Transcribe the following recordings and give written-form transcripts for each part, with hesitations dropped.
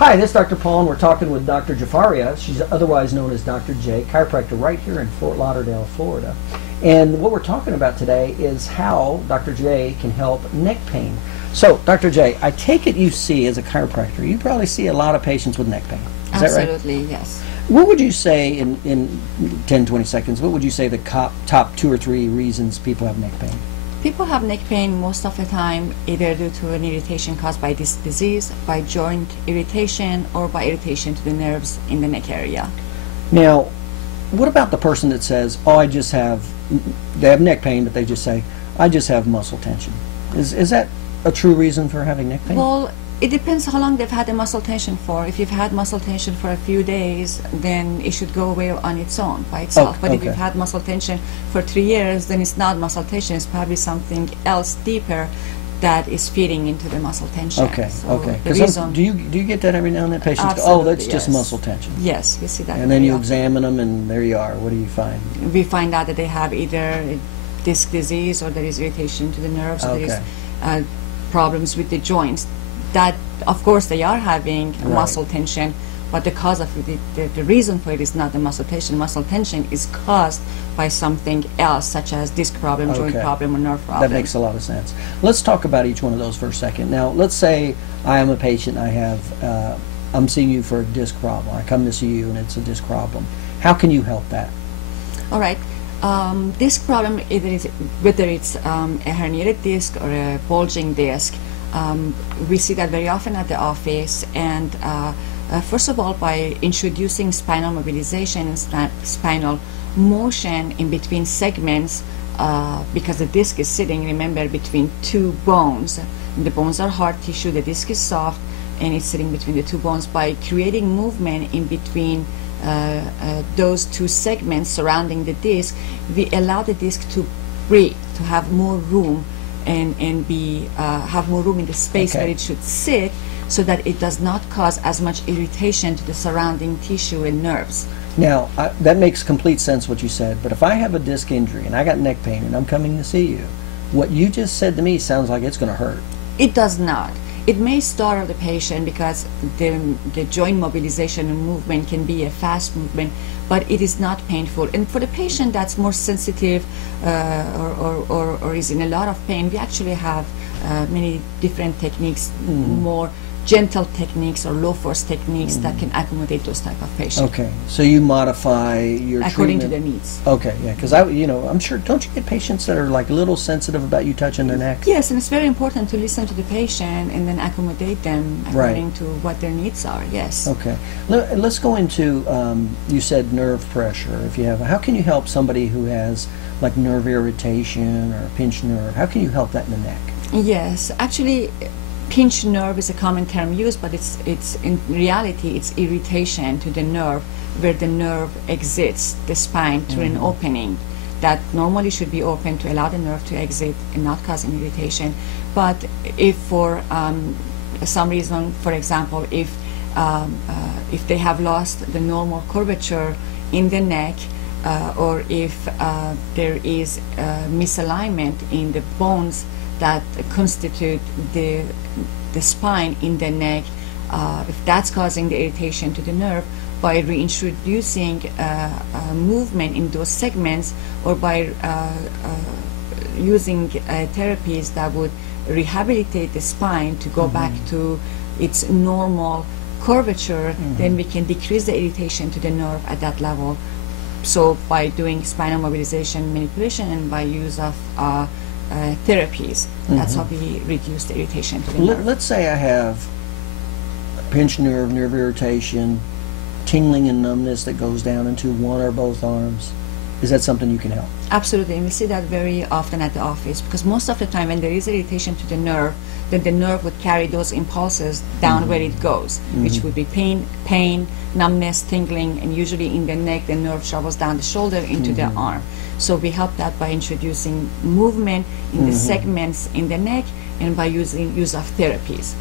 Hi, this is Dr. Paul, and we're talking with Dr. Jafarieh. She's otherwise known as Dr. J, chiropractor right here in Fort Lauderdale, Florida. And what we're talking about today is how Dr. J can help neck pain. So, Dr. J, I take it you see as a chiropractor, you probably see a lot of patients with neck pain. Is that right? Absolutely, yes. What would you say in 10, 20 seconds, what would you say the top 2 or 3 reasons people have neck pain? People have neck pain most of the time either due to an irritation caused by this disease, by joint irritation, or by irritation to the nerves in the neck area. Now, what about the person that says, oh, they have neck pain, but they just say, I just have muscle tension? Is that a true reason for having neck pain? Well, it depends how long they've had the muscle tension for. If you've had muscle tension for a few days, then it should go away on its own, by itself. But if you've had muscle tension for 3 years, then it's not muscle tension. It's probably something else deeper that is feeding into the muscle tension. Okay, so okay. The reason, do you get that every now and then? Patients go, oh, that's just muscle tension. Yes, we see that. And then you examine them, and there you are. What do you find? We find out that they have either disc disease, or there is irritation to the nerves, or there is problems with the joints. That, of course, they are having muscle tension, but the cause of it, the reason for it is not the muscle tension. Muscle tension is caused by something else, such as disc problem, joint problem, or nerve problem. That makes a lot of sense. Let's talk about each one of those for a second. Now, let's say I am a patient. I'm seeing you for a disc problem. I come to see you, and it's a disc problem. How can you help that? All right. Disc problem, whether it's a herniated disc or a bulging disc, we see that very often at the office, and first of all, by introducing spinal mobilization and spinal motion in between segments, because the disc is sitting, remember, between 2 bones. The bones are hard tissue, the disc is soft, and it's sitting between the 2 bones. By creating movement in between those 2 segments surrounding the disc, we allow the disc to breathe, to have more room, and have more room in the space where it should sit, so that it does not cause as much irritation to the surrounding tissue and nerves. Now, that makes complete sense what you said, but if I have a disc injury and I got neck pain and I'm coming to see you, what you just said to me sounds like it's going to hurt. It does not. It may startle the patient because the joint mobilization and movement can be a fast movement, but it is not painful. And for the patient that's more sensitive or is in a lot of pain, we actually have many different techniques, more gentle techniques or low force techniques that can accommodate those type of patients. Okay, so you modify your according treatment to their needs. Okay, yeah, because I'm sure, don't you get patients that are like a little sensitive about you touching their neck? Yes, and it's very important to listen to the patient and then accommodate them according to what their needs are. Yes. Okay, let's go into you said nerve pressure. If you have, how can you help somebody who has like nerve irritation or a pinched nerve? How can you help that in the neck? Yes, actually, pinched nerve is a common term used, but it's in reality it's irritation to the nerve where the nerve exits the spine through an opening that normally should be open to allow the nerve to exit and not cause an irritation. But if for some reason, for example, if they have lost the normal curvature in the neck, or if there is misalignment in the bones that constitute the spine in the neck, if that's causing the irritation to the nerve, by reintroducing movement in those segments, or by using therapies that would rehabilitate the spine to go back to its normal curvature, then we can decrease the irritation to the nerve at that level. So by doing spinal mobilization manipulation and by use of therapies, that's how we reduce the irritation to the nerve. Let's say I have a pinched nerve, nerve irritation, tingling and numbness that goes down into one or both arms. Is that something you can help? Absolutely, and we see that very often at the office, because most of the time when there is irritation to the nerve, then the nerve would carry those impulses down where it goes, which would be pain, numbness, tingling, and usually in the neck the nerve travels down the shoulder into the arm. So we help that by introducing movement in the segments in the neck and by use of therapies.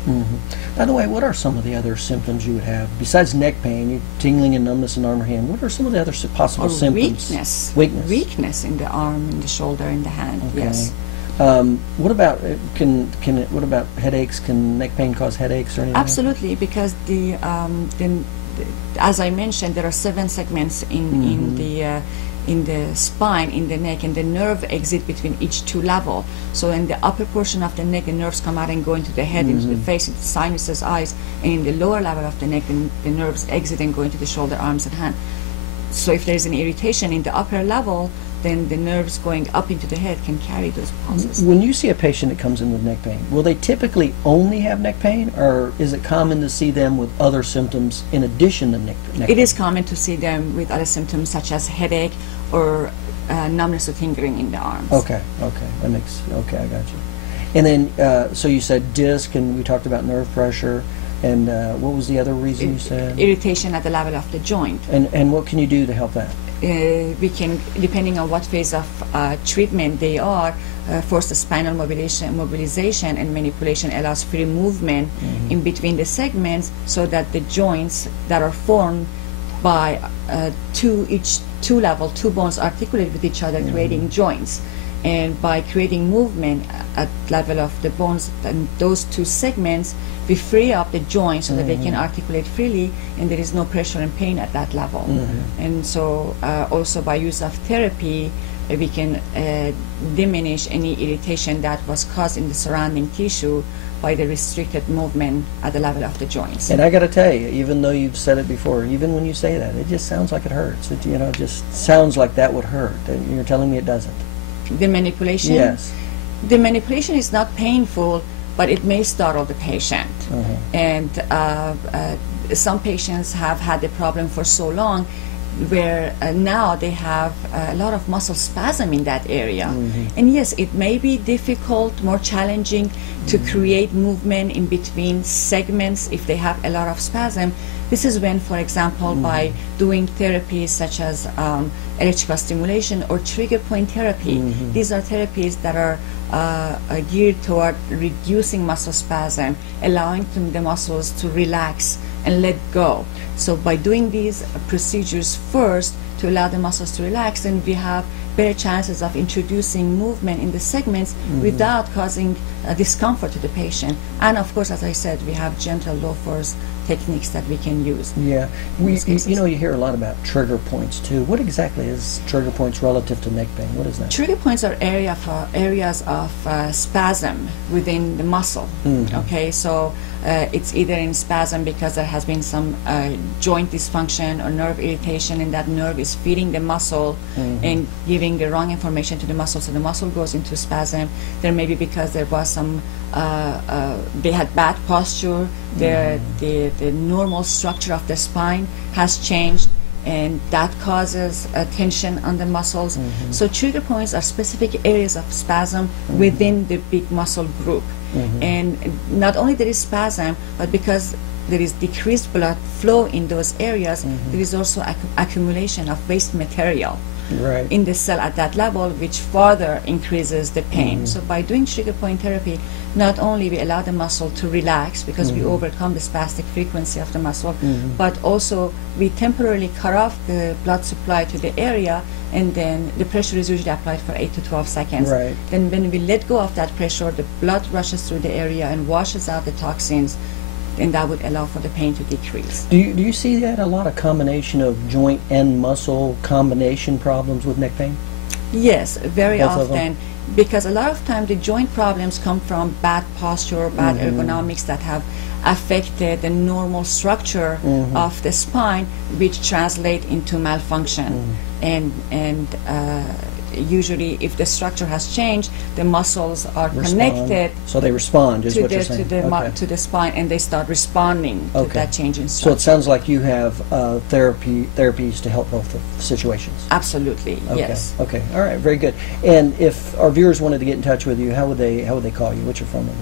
By the way, what are some of the other symptoms you would have besides neck pain, tingling and numbness in arm or hand? What are some of the other possible symptoms? Weakness. Weakness. Weakness in the arm, in the shoulder, in the hand. Okay. Yes. What about what about headaches? Can neck pain cause headaches or anything? Absolutely, because as I mentioned, there are 7 segments in the spine, in the neck, and the nerve exit between each 2 level. So in the upper portion of the neck, the nerves come out and go into the head, into the face, into sinuses, eyes, and in the lower level of the neck, the nerves exit and go into the shoulder, arms, and hand. So if there is an irritation in the upper level, then the nerves going up into the head can carry those pulses. When you see a patient that comes in with neck pain, will they typically only have neck pain, or is it common to see them with other symptoms in addition to neck pain? It is common to see them with other symptoms such as headache or numbness or tingling in the arms. Okay, that makes, I got you. And then, so you said disc, and we talked about nerve pressure, and what was the other reason you said? Irritation at the level of the joint. And what can you do to help that? We can, depending on what phase of treatment they are, force the spinal mobilization and manipulation allows free movement in between the segments, so that the joints that are formed by two bones articulate with each other, creating joints. And by creating movement at level of the bones and those 2 segments, we free up the joints so that they can articulate freely, and there is no pressure and pain at that level. And so also by use of therapy, we can diminish any irritation that was caused in the surrounding tissue by the restricted movement at the level of the joints. And I got to tell you, even though you've said it before, even when you say that, it just sounds like it hurts. It just sounds like that would hurt. And you're telling me it doesn't. The manipulation? Yes. The manipulation is not painful, but it may startle the patient. And some patients have had the problem for so long where now they have a lot of muscle spasm in that area. And yes, it may be difficult, more challenging to create movement in between segments if they have a lot of spasm. This is when, for example, by doing therapies such as electrical stimulation or trigger point therapy, these are therapies that are geared toward reducing muscle spasm, allowing the muscles to relax and let go. So by doing these procedures first to allow the muscles to relax, then we have better chances of introducing movement in the segments without causing discomfort to the patient. And of course, as I said, we have gentle low force techniques that we can use. Yeah, you hear a lot about trigger points too. What exactly is trigger points relative to neck pain? What is that? Trigger points are areas of spasm within the muscle. Okay, so it's either in spasm because there has been some joint dysfunction or nerve irritation, and that nerve is feeding the muscle and giving the wrong information to the muscle, so the muscle goes into spasm. There may be because there was some they had bad posture, the normal structure of the spine has changed, and that causes tension on the muscles. So trigger points are specific areas of spasm within the big muscle group. And not only there is spasm, but because there is decreased blood flow in those areas, there is also accumulation of waste material in the cell at that level, which further increases the pain. So by doing trigger point therapy, not only we allow the muscle to relax because we overcome the spastic frequency of the muscle, but also we temporarily cut off the blood supply to the area, and then the pressure is usually applied for 8 to 12 seconds. Then when we let go of that pressure, the blood rushes through the area and washes out the toxins, and that would allow for the pain to decrease. Do you see that a lot of combination of joint and muscle combination problems with neck pain? Yes, very Both of often, because a lot of time the joint problems come from bad posture, bad ergonomics that have affected the normal structure of the spine, which translate into malfunction. And usually if the structure has changed, the muscles are connected, so they respond is to what the, you're saying. to the spine, and they start responding to that change in structure. So it sounds like you have therapies to help both the situations. Absolutely, yes. Okay, all right, very good. And if our viewers wanted to get in touch with you, how would they call you? What's your phone number?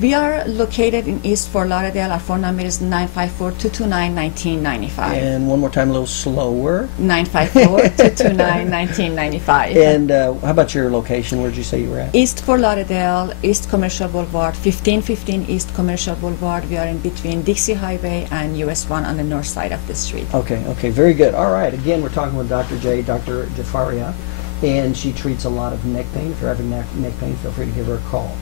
We are located in East Fort Lauderdale. Our phone number is 954-229-1995. And one more time, a little slower. 954-229-1995. And how about your location? Where did you say you were at? East Fort Lauderdale, East Commercial Boulevard, 1515 East Commercial Boulevard. We are in between Dixie Highway and US 1 on the north side of the street. Okay, very good. All right, again, we're talking with Dr. Jafarieh. and she treats a lot of neck pain. If you're having neck pain, feel free to give her a call.